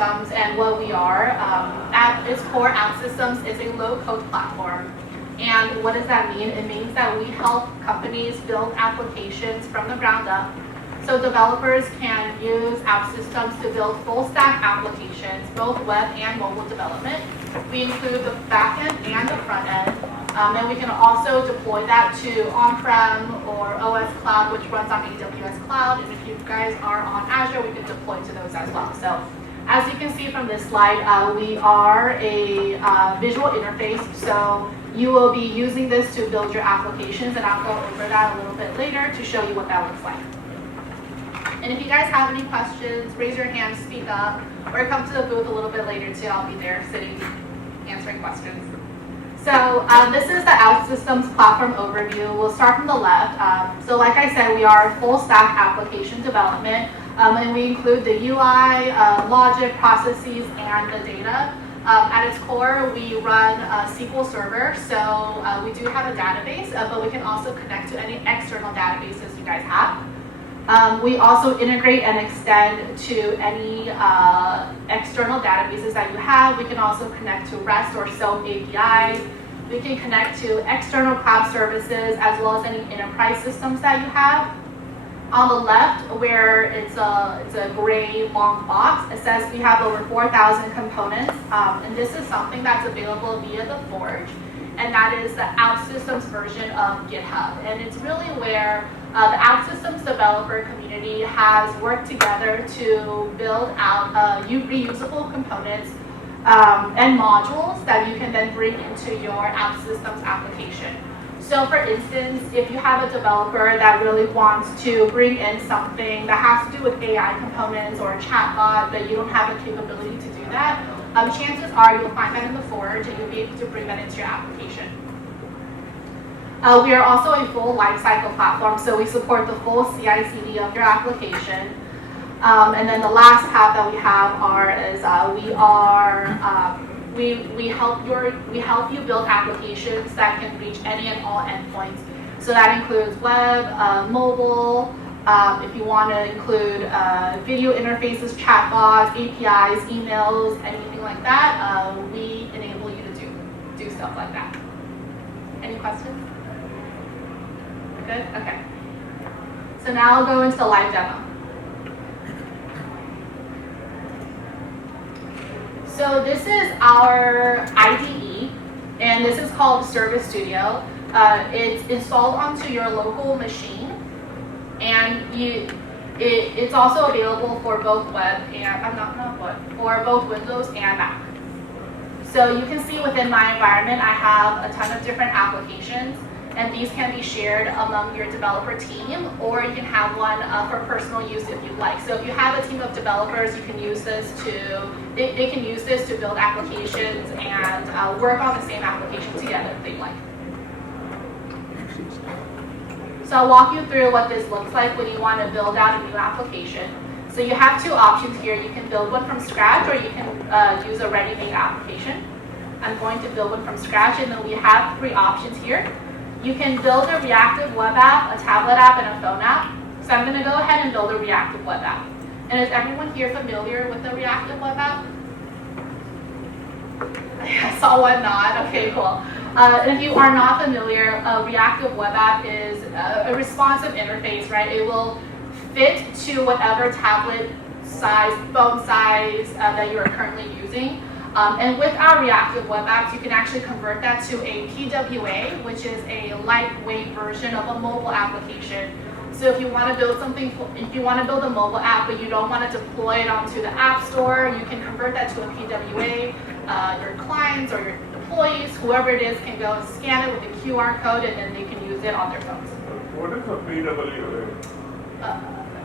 OutSystems and what we are. At its core, OutSystems is a low-code platform. And what does that mean? It means that we help companies build applications from the ground up. So developers can use OutSystems to build full-stack applications, both web and mobile development. We include the back-end and the front-end. And we can also deploy that to on-prem or OS Cloud, which runs on AWS Cloud. And if you guys are on Azure, we can deploy to those as well. So as you can see from this slide, we are a visual interface. So you will be using this to build your applications, and I'll go over that a little bit later to show you what that looks like. And if you guys have any questions, raise your hand, speak up, or come to the booth a little bit later too. I'll be there sitting, answering questions. So this is the OutSystems platform overview. We'll start from the left. So like I said, we are full stack application development, and we include the UI, logic, processes, and the data. At its core, we run a SQL Server, so we do have a database, but we can also connect to any external databases you guys have. We also integrate and extend to any external databases that you have. We can also connect to REST or SOAP APIs. We can connect to external cloud services as well as any enterprise systems that you have. On the left, where it's a gray long box, it says we have over 4,000 components, and this is something that's available via the Forge, and that is the OutSystems version of GitHub. And it's really where the OutSystems developer community has worked together to build out reusable components and modules that you can then bring into your OutSystems application. So for instance, if you have a developer that really wants to bring in something that has to do with AI components or a chatbot, but you don't have the capability to do that, chances are you'll find that in the Forge and you'll be able to bring that into your application. We are also a full lifecycle platform, so we support the full CI/CD of your application. And then the last tab that we have is we help you build applications that can reach any and all endpoints. So that includes web, mobile. If you want to include video interfaces, chatbots, APIs, emails, anything like that, we enable you to do stuff like that. Any questions? Good? Okay. So now I'll go into the live demo. So this is our IDE, and this is called Service Studio. It's installed onto your local machine, and it's also available for both web and for both Windows and Mac. So you can see within my environment, I have a ton of different applications, and these can be shared among your developer team, or you can have one for personal use if you like. So if you have a team of developers, you can use this they can use this to build applications and work on the same application together if they like. So I'll walk you through what this looks like when you want to build out a new application. So you have two options here. You can build one from scratch, or you can use a ready-made application. I'm going to build one from scratch, and then we have three options here. You can build a reactive web app, a tablet app, and a phone app. So I'm going to go ahead and build a reactive web app. And is everyone here familiar with the reactive web app? I saw one nod. Okay, cool. And if you are not familiar, a reactive web app is a responsive interface, right? It will fit to whatever tablet size, phone size that you are currently using. And with our reactive web apps, you can actually convert that to a PWA, which is a lightweight version of a mobile application. So if you want to build if you want to build a mobile app, but you don't want to deploy it onto the App Store, you can convert that to a PWA. Your clients or your employees, whoever it is, can go and scan it with a QR code, and then they can use it on their phones. What is a PWA?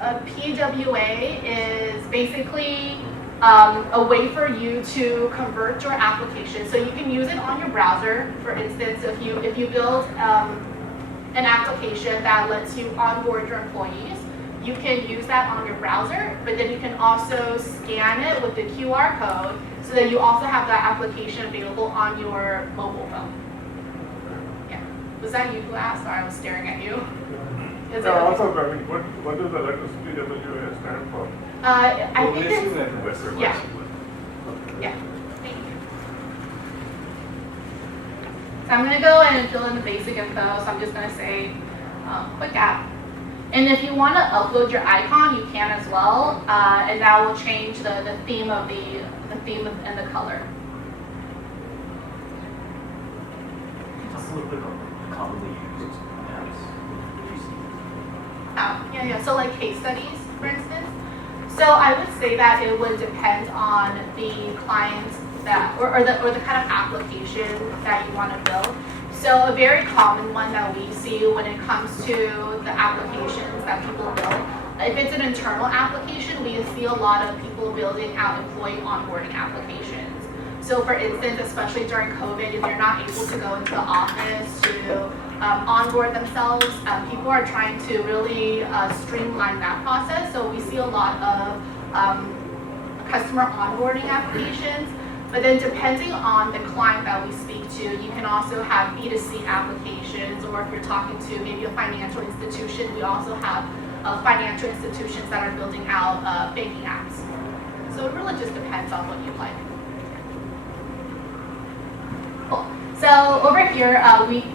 A PWA is basically a way for you to convert your application. So you can use it on your browser. For instance, if you build an application that lets you onboard your employees, you can use that on your browser, but then you can also scan it with the QR code so that you also have that application available on your mobile phone. Yeah. Was that you who asked, or I was staring at you? Also, I mean, what does the letters PWA stand for? I think it's, yeah. Yeah, thank you. So I'm going to go in and fill in the basic info. So I'm just going to say quick app. And if you want to upload your icon, you can as well, and that will change the theme of the theme and the color. Talk a little bit about commonly used apps. Yeah. So like case studies, for instance. So I would say that it would depend on the client that, or the kind of application that you want to build. So a very common one that we see when it comes to the applications that people build, if it's an internal application, we see a lot of people building out employee onboarding applications. So for instance, especially during COVID, if they're not able to go into the office to onboard themselves, people are trying to really streamline that process. So we see a lot of customer onboarding applications. But then depending on the client that we speak to, you can also have B2C applications, or if you're talking to maybe a financial institution, we also have financial institutions that are building out banking apps. So it really just depends on what you like. Cool. So over here,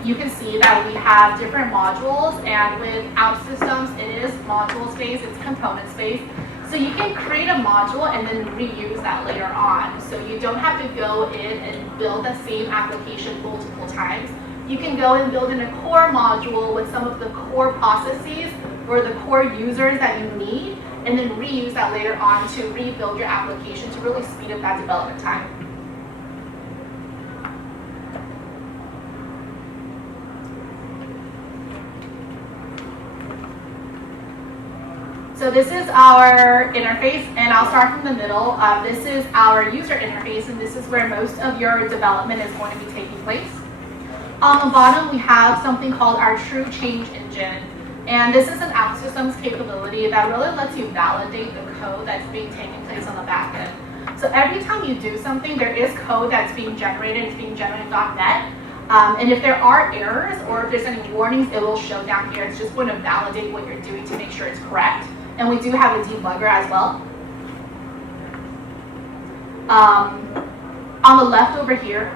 you can see that we have different modules, and with OutSystems, it is module space, it's component space. So you can create a module and then reuse that later on. So you don't have to go in and build the same application multiple times. You can go and build in a core module with some of the core processes or the core users that you need, and then reuse that later on to rebuild your application to really speed up that development time. So this is our interface, and I'll start from the middle. This is our user interface, and this is where most of your development is going to be taking place. On the bottom, we have something called our True Change Engine, and this is an OutSystems capability that really lets you validate the code that's being taken place on the back end. So every time you do something, there is code that's being generated. It's being generated in .NET. And if there are errors or if there's any warnings, it will show down here. It's just going to validate what you're doing to make sure it's correct. And we do have a debugger as well. On the left over here,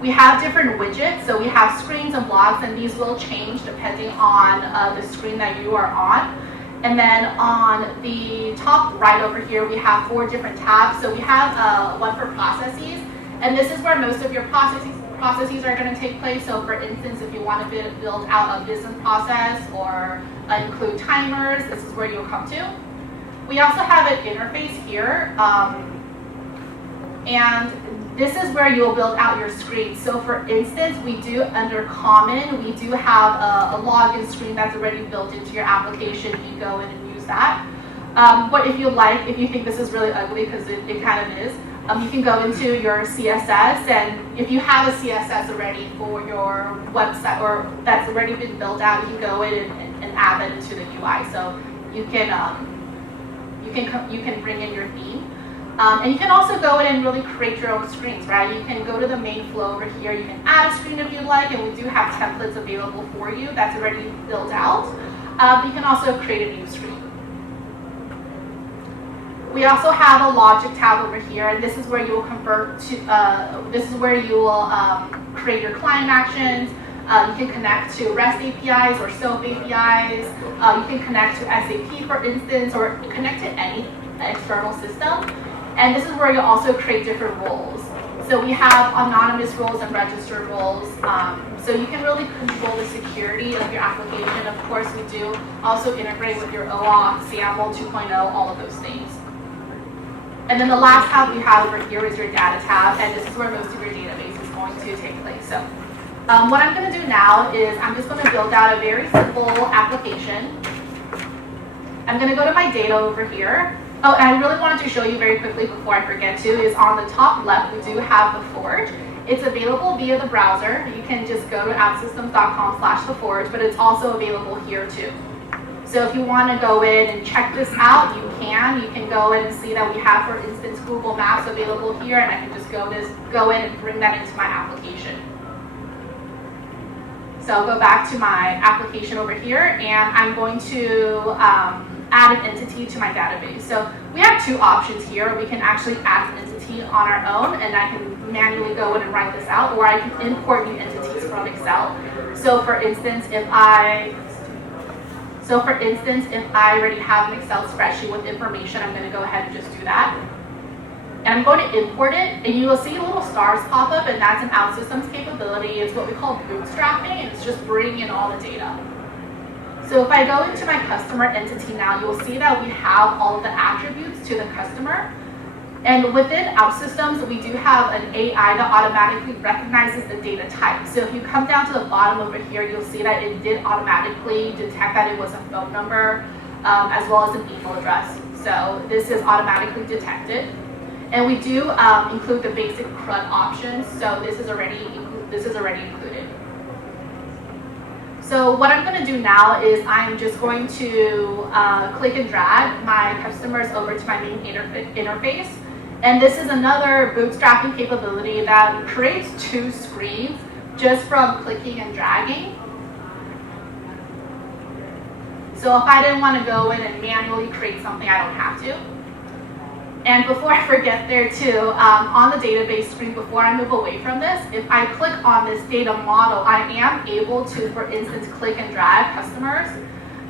we have different widgets. So we have screens and blocks, and these will change depending on the screen that you are on. And then on the top right over here, we have 4 different tabs. So we have one for processes, and this is where most of your processes are going to take place. So for instance, if you want to build out a business process or include timers, this is where you'll come to. We also have an interface here, and this is where you'll build out your screen. So for instance, we do under common, we do have a login screen that's already built into your application. You go in and use that. But if you like, if you think this is really ugly, because it kind of is, you can go into your CSS, and if you have a CSS already for your website or that's already been built out, you can go in and add that into the UI. So you can bring in your theme, and you can also go in and really create your own screens, right? You can go to the main flow over here. You can add a screen if you like, and we do have templates available for you that's already built out. You can also create a new screen. We also have a logic tab over here, and this is where you will convert to, this is where you will create your client actions. You can connect to REST APIs or SOAP APIs. You can connect to SAP, for instance, or connect to any external system. And this is where you'll also create different roles. So we have anonymous roles and registered roles. So you can really control the security of your application. Of course, we do also integrate with your OAuth, SAML 2.0, all of those things. And then the last tab we have over here is your data tab, and this is where most of your database is going to take place. So what I'm going to do now is I'm just going to build out a very simple application. I'm going to go to my data over here. Oh, and I really wanted to show you very quickly before I forget to, is on the top left, we do have the Forge. It's available via the browser. You can just go to outsystems.com/theforge, but it's also available here too. So if you want to go in and check this out, you can. You can go in and see that we have, for instance, Google Maps available here, and I can just go in and bring that into my application. So I'll go back to my application over here, and I'm going to add an entity to my database. So we have two options here. We can actually add an entity on our own, and I can manually go in and write this out, or I can import new entities from Excel. So for instance, if I already have an Excel spreadsheet with information, I'm going to go ahead and just do that. And I'm going to import it, and you will see little stars pop up, and that's an OutSystems capability. It's what we call bootstrapping, and it's just bringing in all the data. So if I go into my customer entity now, you will see that we have all of the attributes to the customer. And within OutSystems, we do have an AI that automatically recognizes the data type. So if you come down to the bottom over here, you'll see that it did automatically detect that it was a phone number, as well as an email address. So this is automatically detected. And we do include the basic CRUD options, so this is already included. So what I'm going to do now is I'm just going to click and drag my customers over to my main interface. And this is another bootstrapping capability that creates two screens just from clicking and dragging. So if I didn't want to go in and manually create something, I don't have to. And before I forget there too, on the database screen, before I move away from this, if I click on this data model, I am able to, for instance, click and drag customers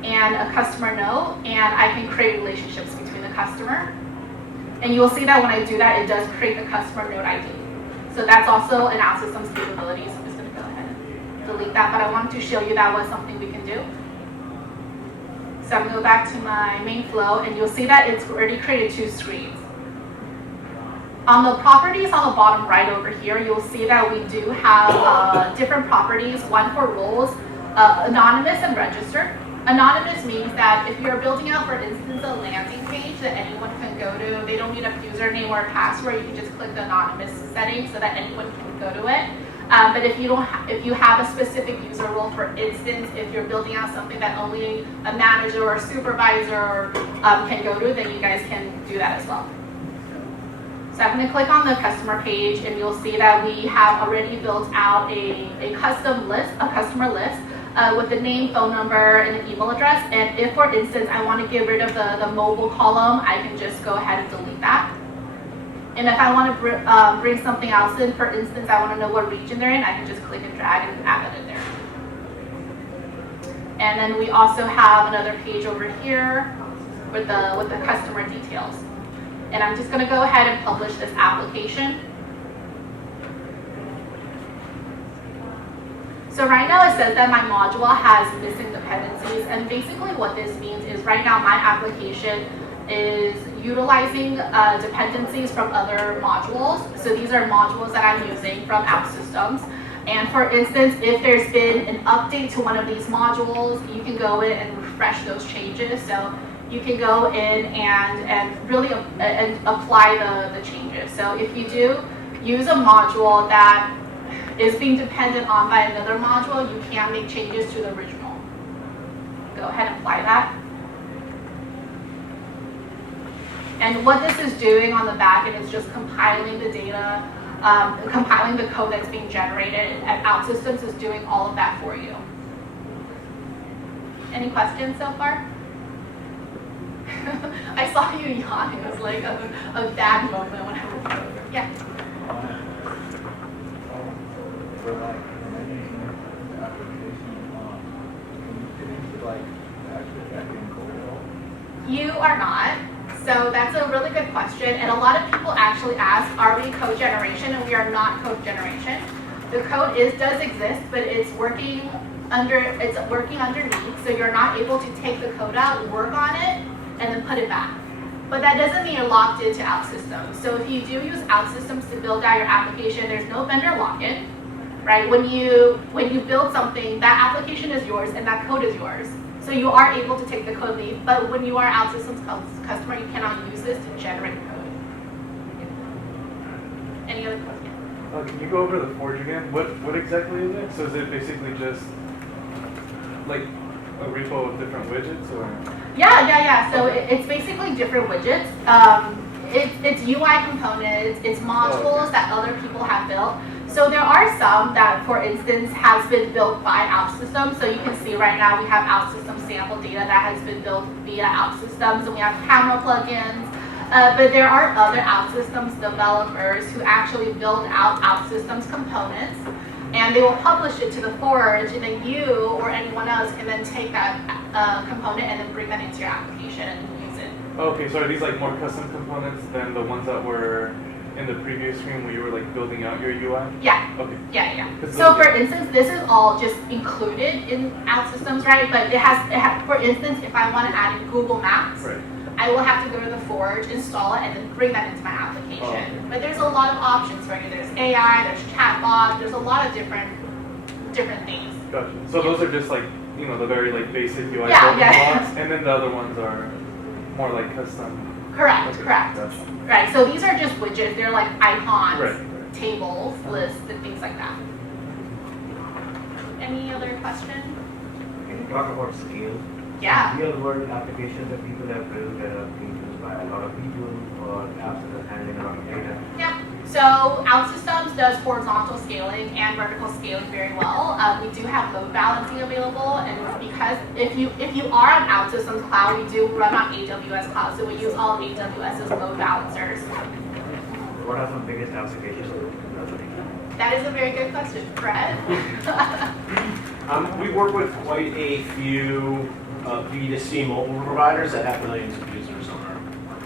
and a customer note, and I can create relationships between the customer. And you will see that when I do that, it does create the customer note ID. So that's also an OutSystems capability. So I'm just going to go ahead and delete that, but I wanted to show you that was something we can do. So I'm going to go back to my main flow, and you'll see that it's already created two screens. On the properties on the bottom right over here, you'll see that we do have different properties, one for roles, anonymous and registered. Anonymous means that if you're building out, for instance, a landing page that anyone can go to, they don't need a username or a password, you can just click the anonymous setting so that anyone can go to it. But if you have a specific user role, for instance, if you're building out something that only a manager or a supervisor can go to, then you guys can do that as well. So I'm going to click on the customer page, and you'll see that we have already built out a custom list, a customer list, with the name, phone number, and an email address. And if, for instance, I want to get rid of the mobile column, I can just go ahead and delete that. And if I want to bring something else in, for instance, I want to know what region they're in, I can just click and drag and add it in there. And then we also have another page over here with the customer details. And I'm just going to go ahead and publish this application. So right now it says that my module has missing dependencies, and basically what this means is right now my application is utilizing dependencies from other modules. So these are modules that I'm using from OutSystems. And for instance, if there's been an update to one of these modules, you can go in and refresh those changes. So you can go in and really apply the changes. So if you do use a module that is being dependent on by another module, you can make changes to the original. Go ahead and apply that. And what this is doing on the back end is just compiling the data, compiling the code that's being generated, and OutSystems is doing all of that for you. Any questions so far? I saw you yawn. It was like a bad moment when I looked over. Yeah. For like managing the application, can you get into like the actual backend code at all? You are not. So that's a really good question. And a lot of people actually ask, are we code generation? And we are not code generation. The code does exist, but it's working underneath. So you're not able to take the code out, work on it, and then put it back. But that doesn't mean you're locked into OutSystems. So if you do use OutSystems to build out your application, there's no vendor lock-in, right? When you build something, that application is yours and that code is yours. So you are able to take the code leave, but when you are OutSystems customer, you cannot use this to generate code. Any other questions? Can you go over the Forge again? What exactly is it? So is it basically just like a repo of different widgets, or? Yeah. So it's basically different widgets. It's UI components, it's modules that other people have built. So there are some that, for instance, has been built by OutSystems. So you can see right now we have OutSystems sample data that has been built via OutSystems, and we have camera plugins. But there are other OutSystems developers who actually build out OutSystems components, and they will publish it to the Forge, and then you or anyone else can then take that component and then bring that into your application and use it. Okay, so are these like more custom components than the ones that were in the previous screen where you were like building out your UI? Yeah. Okay. Yeah. So for instance, this is all just included in OutSystems, right? But it has, for instance, if I want to add in Google Maps, right. I will have to go to the Forge, install it, and then bring that into my application. Oh, okay. But there's a lot of options for you. There's AI, there's chatbot, there's a lot of different things. Gotcha. So those are just like, you know, the very like basic UI Yeah, building yeah. blocks, and then the other ones are more like custom. Correct, Okay, correct. gotcha. Right, so these are just widgets. They're like icons, Right. tables, lists, and things like that. Any other questions? Can you talk about scale? Yeah. Real world applications that people have built that are being used by a lot of people or apps that are handling a lot of data. Yeah. So OutSystems does horizontal scaling and vertical scaling very well. We do have load balancing available, and because if you are on OutSystems Cloud, we do run on AWS Cloud, so we use all of AWS's load balancers. What are some biggest applications? That is a very good question, Fred. We work with quite a few B2C mobile providers that have millions of users on our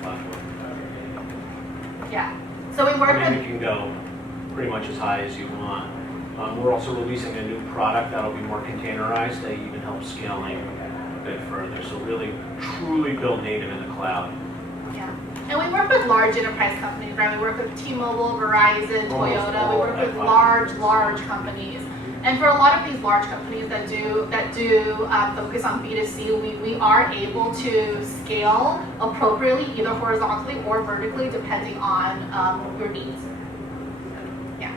platform. Yeah. So we work I mean, with. it can go pretty much as high as you want. We're also releasing a new product that'll be more containerized that even helps scaling a bit further. So really, truly build native in the cloud. Yeah. And we work with large enterprise companies, right? We work with T-Mobile, Verizon, Toyota. We work with large companies. And for a lot of these large companies that do focus on B2C, we are able to scale appropriately, either horizontally or vertically, depending on your needs. Yeah.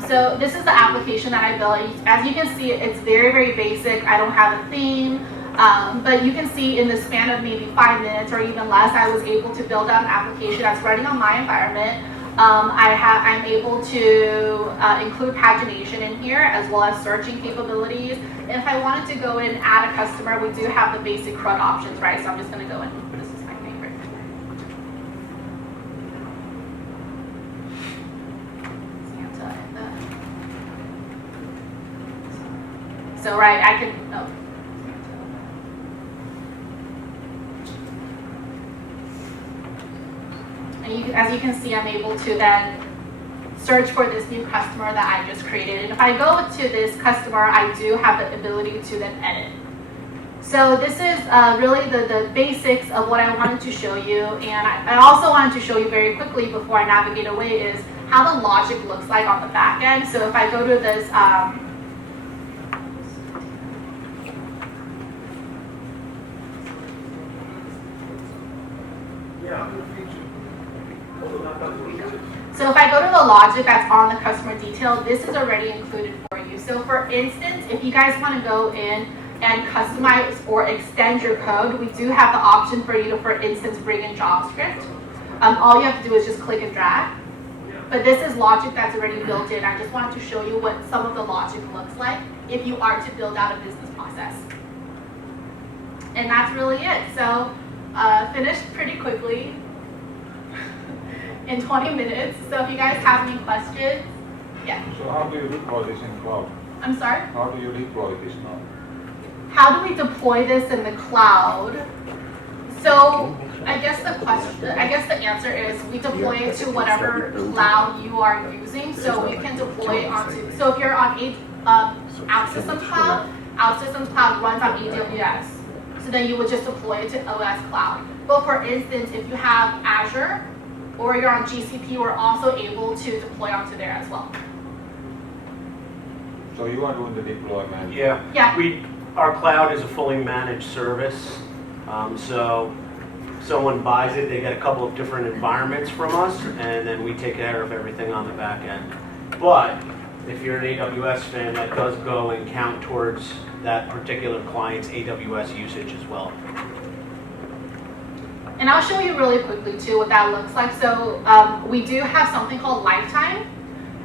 So this is the application that I built. As you can see, it's very basic. I don't have a theme. But you can see in the span of maybe 5 minutes or even less, I was able to build out an application that's running on my environment. I'm able to include pagination in here as well as searching capabilities. And if I wanted to go in and add a customer, we do have the basic CRUD options, right? So I'm just going to go in. This is my favorite. So right, I can. Oh. And as you can see, I'm able to then search for this new customer that I just created. And if I go to this customer, I do have the ability to then edit. So this is really the basics of what I wanted to show you. And I also wanted to show you very quickly before I navigate away is how the logic looks like on the back end. So if I go to this, so if I go to the logic that's on the customer detail, this is already included for you. So for instance, if you guys want to go in and customize or extend your code, we do have the option for you to, for instance, bring in JavaScript. All you have to do is just click and drag. But this is logic that's already built in. I just wanted to show you what some of the logic looks like if you are to build out a business process. And that's really it. So finished pretty quickly in 20 minutes. So if you guys have any questions, yeah. So how do you deploy this in cloud? I'm sorry? How do you deploy this now? How do we deploy this in the cloud? So I guess the answer is we deploy it to whatever cloud you are using. So we can deploy it onto, so if you're on OutSystems Cloud, OutSystems Cloud runs on AWS. So then you would just deploy it to OS Cloud. But for instance, if you have Azure or you're on GCP, we're also able to deploy onto there as well. So you are doing the deployment? Yeah. Yeah. Our cloud is a fully managed service. So someone buys it, they get a couple of different environments from us, and then we take care of everything on the back end. But if you're an AWS fan, that does go and count towards that particular client's AWS usage as well. And I'll show you really quickly too what that looks like. So we do have something called lifetime.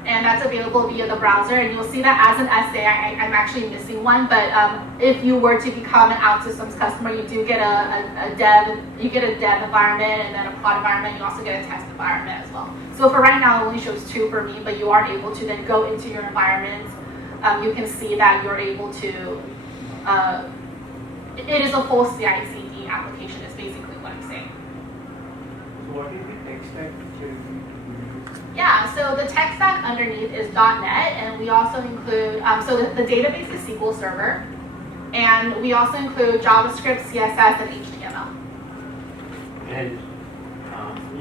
and that's available via the browser. And you'll see that as an essay, I'm actually missing one, but if you were to become an OutSystems customer, you do get a dev environment and then a prod environment. You also get a test environment as well. So for right now, it only shows 2 for me, but you are able to then go into your environment. You can see that you're able to, it is a full CI/CD application is basically what I'm saying. So what is the tech stack which you're using to use? Yeah, so the tech stack underneath is .NET, and we also include, so the database is SQL Server, and we also include JavaScript, CSS, and HTML. And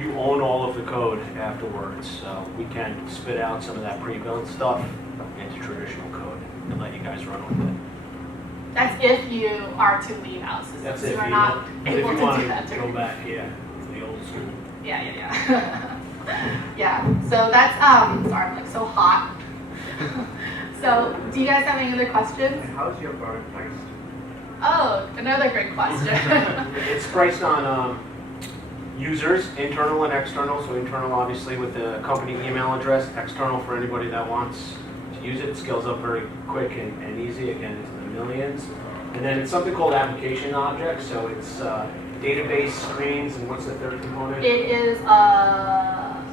you own all of the code afterwards, so we can spit out some of that pre-built stuff into traditional code and let you guys run with it. That's if you are to leave OutSystems. That's You if are you not want, able if you to want do that. to go back, yeah, to the old school. Yeah. Yeah, so that's, sorry, I'm like so hot. So, do you guys have any other questions? And how's your product priced? Oh, another great question. It's priced on users, internal and external. So internal, obviously, with the company email address. External for anybody that wants to use it. It scales up very quick and easy. Again, into the millions. And then it's something called application objects. So it's database screens, and what's the third component? It is a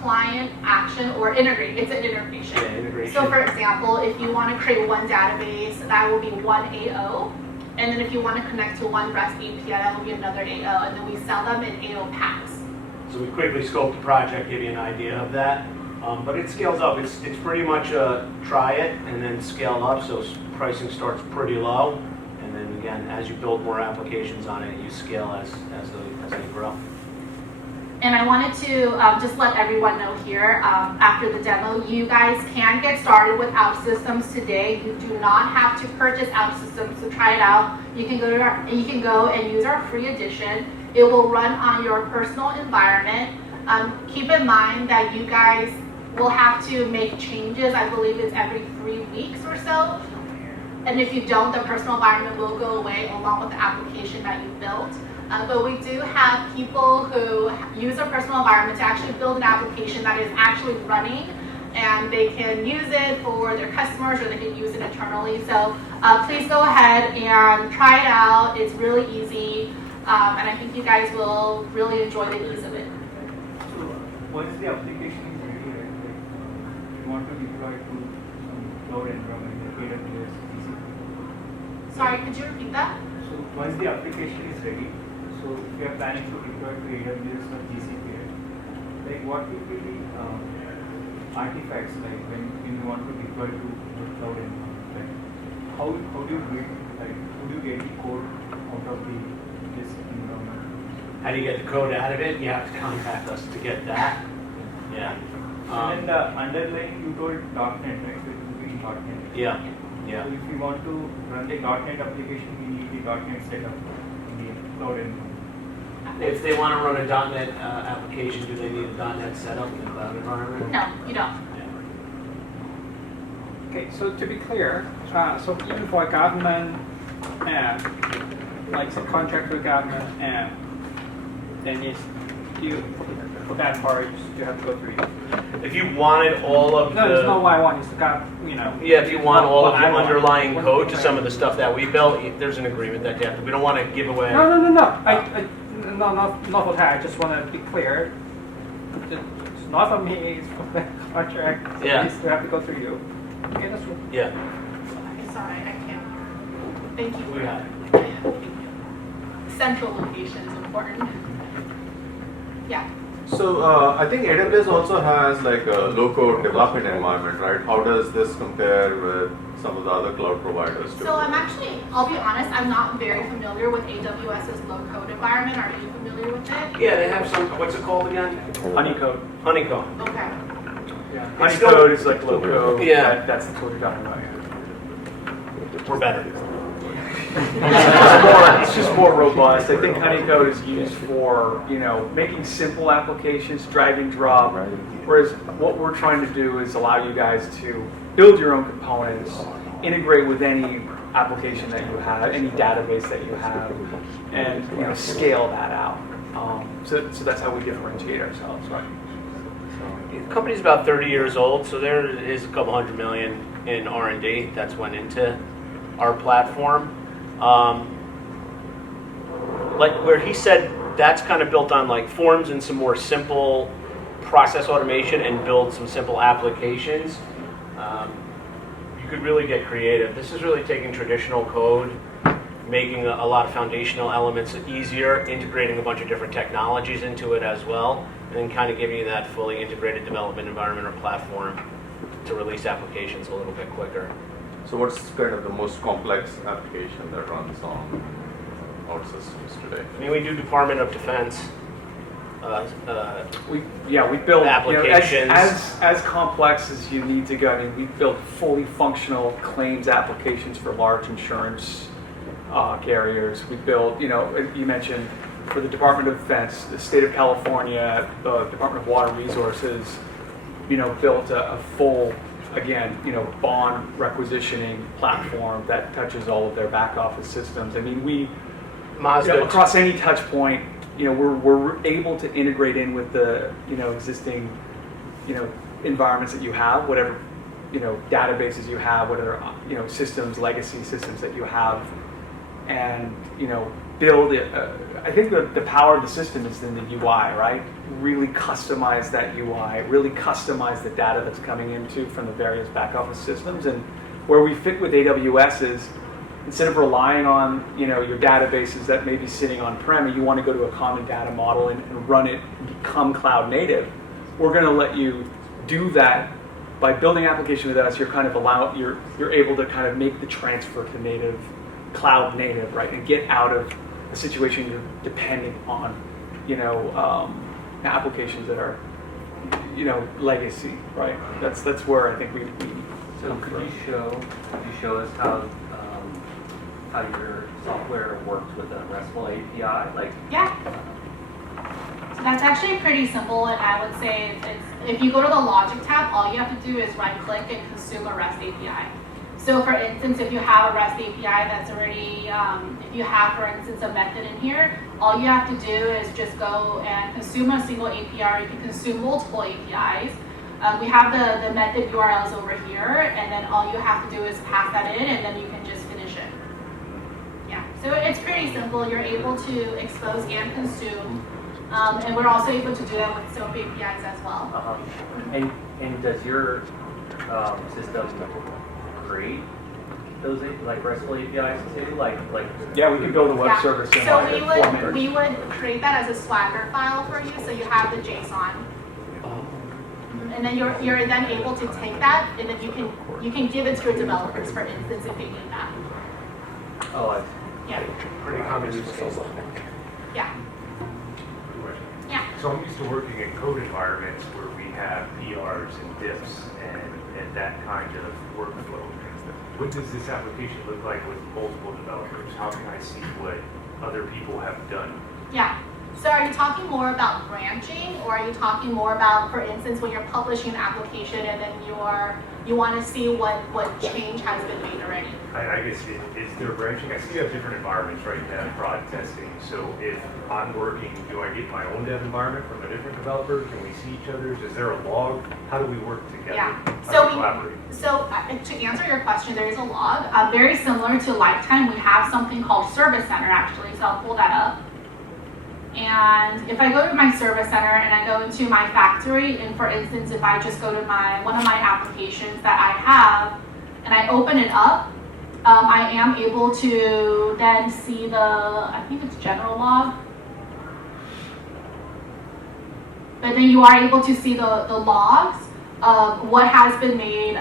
client action or integrate. It's an integration. Yeah, integration. So for example, if you want to create one database, that will be one AO. And then if you want to connect to one REST API, that will be another AO. And then we sell them in AO packs. So we quickly scope the project, give you an idea of that. But it scales up. It's pretty much try it and then scale up. So pricing starts pretty low. And then again, as you build more applications on it, you scale as they grow. And I wanted to just let everyone know here, after the demo, you guys can get started with OutSystems today. You do not have to purchase OutSystems to try it out. You can go and use our free edition. It will run on your personal environment. Keep in mind that you guys will have to make changes. I believe it's every 3 weeks or so. And if you don't, the personal environment will go away along with the application that you built. But we do have people who use a personal environment to actually build an application that is actually running, and they can use it for their customers or they can use it internally. So please go ahead and try it out. It's really easy, and I think you guys will really enjoy the ease of it. So once the application is ready, right, like you want to deploy it to some cloud environment, like AWS, GCP. Sorry, could you repeat that? So once the application is ready, so if you are planning to deploy to AWS or GCP, like what will be the artifacts like when you want to deploy to the cloud environment? Like how do you build, like how do you get the code out of this environment? How do you get the code out of it? You have to contact us to get that. Yeah. And then the underlying you told .NET, right? So it will be .NET. Yeah. Yeah. So if we want to run the .NET application, we need the .NET setup in the cloud environment. If they want to run a .NET application, do they need a .NET setup in the cloud environment? No, you don't. Okay, so to be clear, so even for a government like the contract with government then it's you for that part you have to go through you. If you wanted all of No, there's no why one is the Yeah, if you want all of the I want- underlying code to some of the stuff that we built, there's an agreement that you have to. We don't want to give away. No. No, not for that. I just want to be clear. It's not for me. It's for the contract. Yeah. It still have to go through you. Okay, that's what. Yeah. Sorry, I can't. Thank you. We got it. Thank you. Central location is important. Yeah. So I think AWS also has like a low-code development environment, right? How does this compare with some of the other cloud providers too? So I'll be honest, I'm not very familiar with AWS's low-code environment. Are you familiar with it? Yeah, they have some. What's it called again? Honeycode. Honeycomb. Okay. Yeah. It's Honeycode is like low code. Yeah. That's the code you're talking about. We're better. It's just more robust. I think Honeycode is used for, making simple applications, drag and drop. Whereas what we're trying to do is allow you guys to build your own components, integrate with any application that you have, any database that you have, and scale that out. So that's how we differentiate ourselves. Right? The company's about 30 years old, so there is a couple $100 million in R&D that's went into our platform. Like where he said that's kind of built on like forms and some more simple process automation and build some simple applications. You could really get creative. This is really taking traditional code, making a lot of foundational elements easier, integrating a bunch of different technologies into it as well, and then kind of giving you that fully integrated development environment or platform to release applications a little bit quicker. So what's kind of the most complex application that runs on OutSystems today? I mean, we do Department of Defense. We build Applications. You know, as complex as you need to go. I mean, we build fully functional claims applications for large insurance carriers. We build, you know, you mentioned for the Department of Defense, the state of California, the Department of Water Resources, you know, built a full, again, you know, bond requisitioning platform that touches all of their back office systems. I mean, we, Mazda, you know, across any touch point, you know, we're able to integrate in with the, you know, existing, you know, environments that you have, whatever, you know, databases you have, whatever, you know, systems, legacy systems that you have, and, you know, build it. I think the power of the system is in the UI, right? Really customize that UI, really customize the data that's coming into from the various back office systems. And where we fit with AWS is, instead of relying on, you know, your databases that may be sitting on-prem, and you want to go to a common data model and run it and become cloud native, we're going to let you do that by building an application with us. You're kind of you're able to kind of make the transfer to native, cloud native, right, and get out of a situation you're dependent on, you know, applications that are, you know, legacy, right? That's where I think we So could you show us how your software works with a RESTful API? Like, Yeah. So that's actually pretty simple, and I would say it's if you go to the Logic tab, all you have to do is right-click and consume a REST API. So for instance, if you have a REST API that's already, if you have, for instance, a method in here, all you have to do is just go and consume a single API, or you can consume multiple APIs. We have the method URLs over here, and then all you have to do is pass that in, and then you can just finish it. Yeah, so it's pretty simple. You're able to expose and consume, and we're also able to do that with SOAP APIs as well. and does your system create those like RESTful APIs too? Like Yeah, we can build a web Yeah. service in So like 4 minutes. we would create that as a Swagger file for you, so you have the JSON. And then you're then able to take that, and then you can give it to your developers, for instance, if they need that. Oh, I see. Yeah. Pretty common use case. Yeah. Yeah. So I'm used to working in code environments where we have PRs and diffs and that kind of workflow. What does this application look like with multiple developers? How can I see what other people have done? Yeah. So are you talking more about branching, or are you talking more about, for instance, when you're publishing an application and then you want to see what change has been made already? I guess is there branching? I see you have different environments right now, prod testing. So if I'm working, do I get my own dev environment from a different developer? Can we see each other's? Is there a log? How do we work together? Yeah. How do we collaborate? So to answer your question, there is a log. Very similar to Lifetime, we have something called Service Center actually, so I'll pull that up. And if I go to my Service Center and I go into my factory, and for instance, if I just go to one of my applications that I have, and I open it up, I am able to then see I think it's general log. But then you are able to see the logs of what has been made,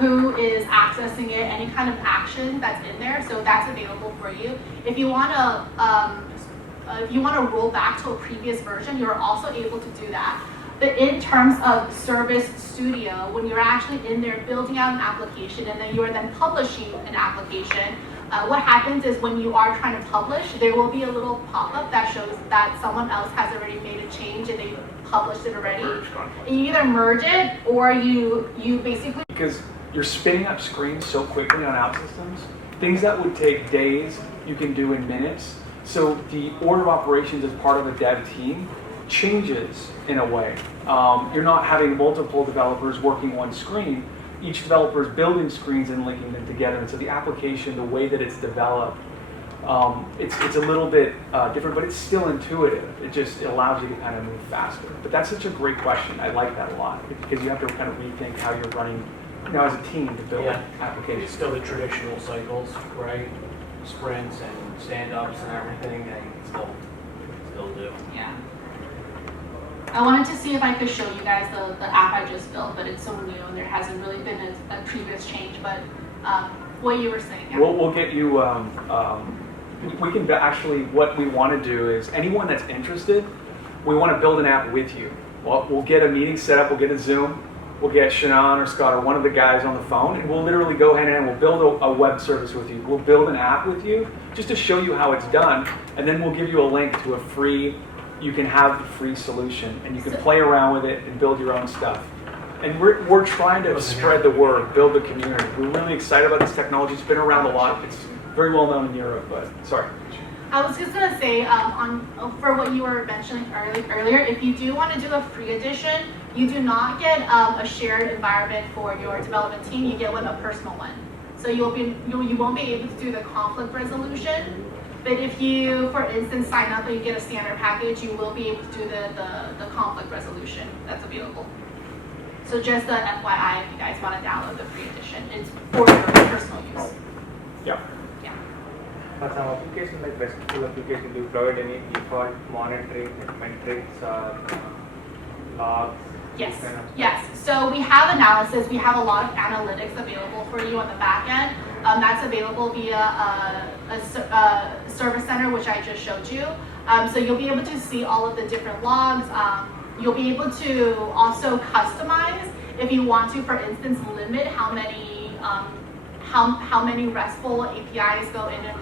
who is accessing it, any kind of action that's in there. So that's available for you. If you want to roll back to a previous version, you're also able to do that. But in terms of Service Studio, when you're actually in there building out an application and then you are then publishing an application, what happens is when you are trying to publish, there will be a little pop-up that shows that someone else has already made a change and they published it already. And you either merge it or you basically... Because you're spinning up screens so quickly on OutSystems, things that would take days, you can do in minutes. So the order of operations as part of a dev team changes in a way. You're not having multiple developers working one screen. Each developer is building screens and linking them together. And so the application, the way that it's developed, it's a little bit different, but it's still intuitive. It allows you to kind of move faster. But that's such a great question. I like that a lot because you have to kind of rethink how you're running, as a team to build applications. It's still the traditional cycles, right? Sprints and stand-ups and everything that you can still do. Yeah. I wanted to see if I could show you guys the app I just built, but it's so new and there hasn't really been a previous change. But what you were saying. Yeah. We'll get you. We can actually. What we want to do is anyone that's interested, we want to build an app with you. We'll get a meeting set up. We'll get a Zoom. We'll get Shinan or Scott or one of the guys on the phone, and we'll literally go hand in hand. We'll build a web service with you. We'll build an app with you just to show you how it's done, and then we'll give you a link to a free. You can have the free solution, and you can play around with it and build your own stuff. And we're trying to spread the word, build the community. We're really excited about this technology. It's been around a lot. It's very well known in Europe, but sorry. I was just gonna say for what you were mentioning earlier, if you do want to do a free edition, you do not get a shared environment for your development team. You get a personal one. So you won't be able to do the conflict resolution. But if you, for instance, sign up and you get a standard package, you will be able to do the conflict resolution that's available. So just the FYI, if you guys want to download the free edition, it's for your personal use. Yeah. Yeah. For some application like RESTful application, do you provide any default monitoring, metrics, logs? Yes. Yes. So we have analysis. We have a lot of analytics available for you on the back end. That's available via a service center, which I just showed you. So you'll be able to see all of the different logs. You'll be able to also customize if you want to, for instance, limit how many RESTful APIs go in and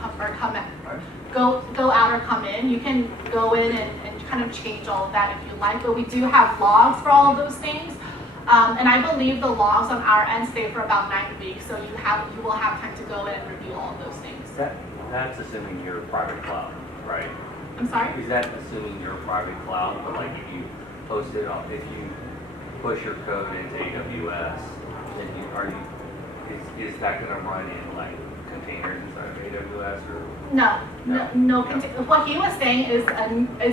go out or come in. You can go in and kind of change all of that if you like. But we do have logs for all of those things. And I believe the logs on our end stay for about 9 weeks, so you will have time to go in and review all of those things. That's assuming you're private cloud, right? I'm sorry? Is that assuming you're private cloud, but like if you post it if you push your code into AWS, then is that going to run in like containers inside of AWS or? No. What he was saying is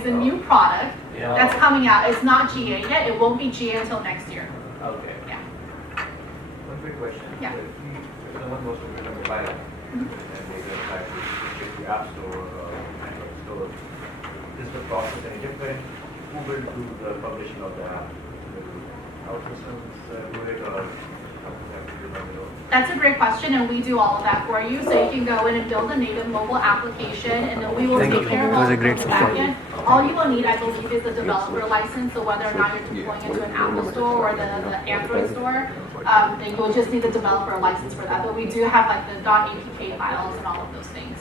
a new product that's coming out. It's not GA yet. It won't be GA until next year. Okay. Yeah. One quick question. Yeah. If someone goes to build a mobile app and they just like to the App Store or Android Store, is the process any different? Who will do the publishing of the app? OutSystems do it or That's a great question, and we do all of that for you. So you can go in and build a native mobile application, and then we will take care of all the back end. All you will need, I believe, is the developer license. So whether or not you're deploying into an Apple store or the Android store, then you will just need the developer license for that. But we do have like the .apk files and all of those things.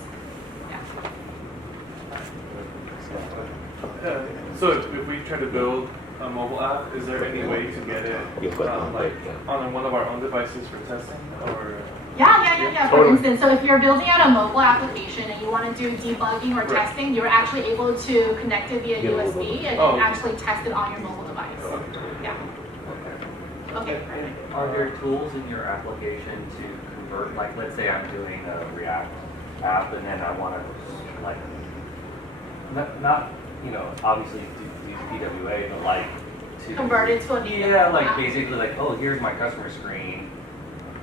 Yeah. So if we try to build a mobile app, is there any way to get it like on one of our own devices for testing, or? Yeah. For instance, so if you're building out a mobile application and you want to do debugging or testing, you're actually able to connect it via USB and actually test it on your mobile device. Yeah. Okay. Are there tools in your application to convert, like let's say I'm doing a React app and then I want to like, not obviously use PWA, but like to convert it to a native app. Basically like, oh, here's my customer screen,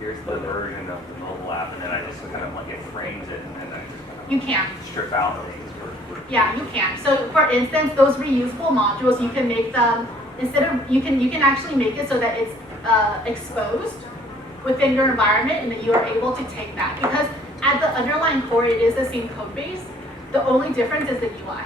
here's the version of the mobile app, and then I just kind of like it frames it, and then I just kind of you can strip out things for Yeah, you can. So for instance, those reusable modules, you can make them you can actually make it so that it's exposed within your environment, and that you are able to take that, because at the underlying core it is the same code base. The only difference is the UI.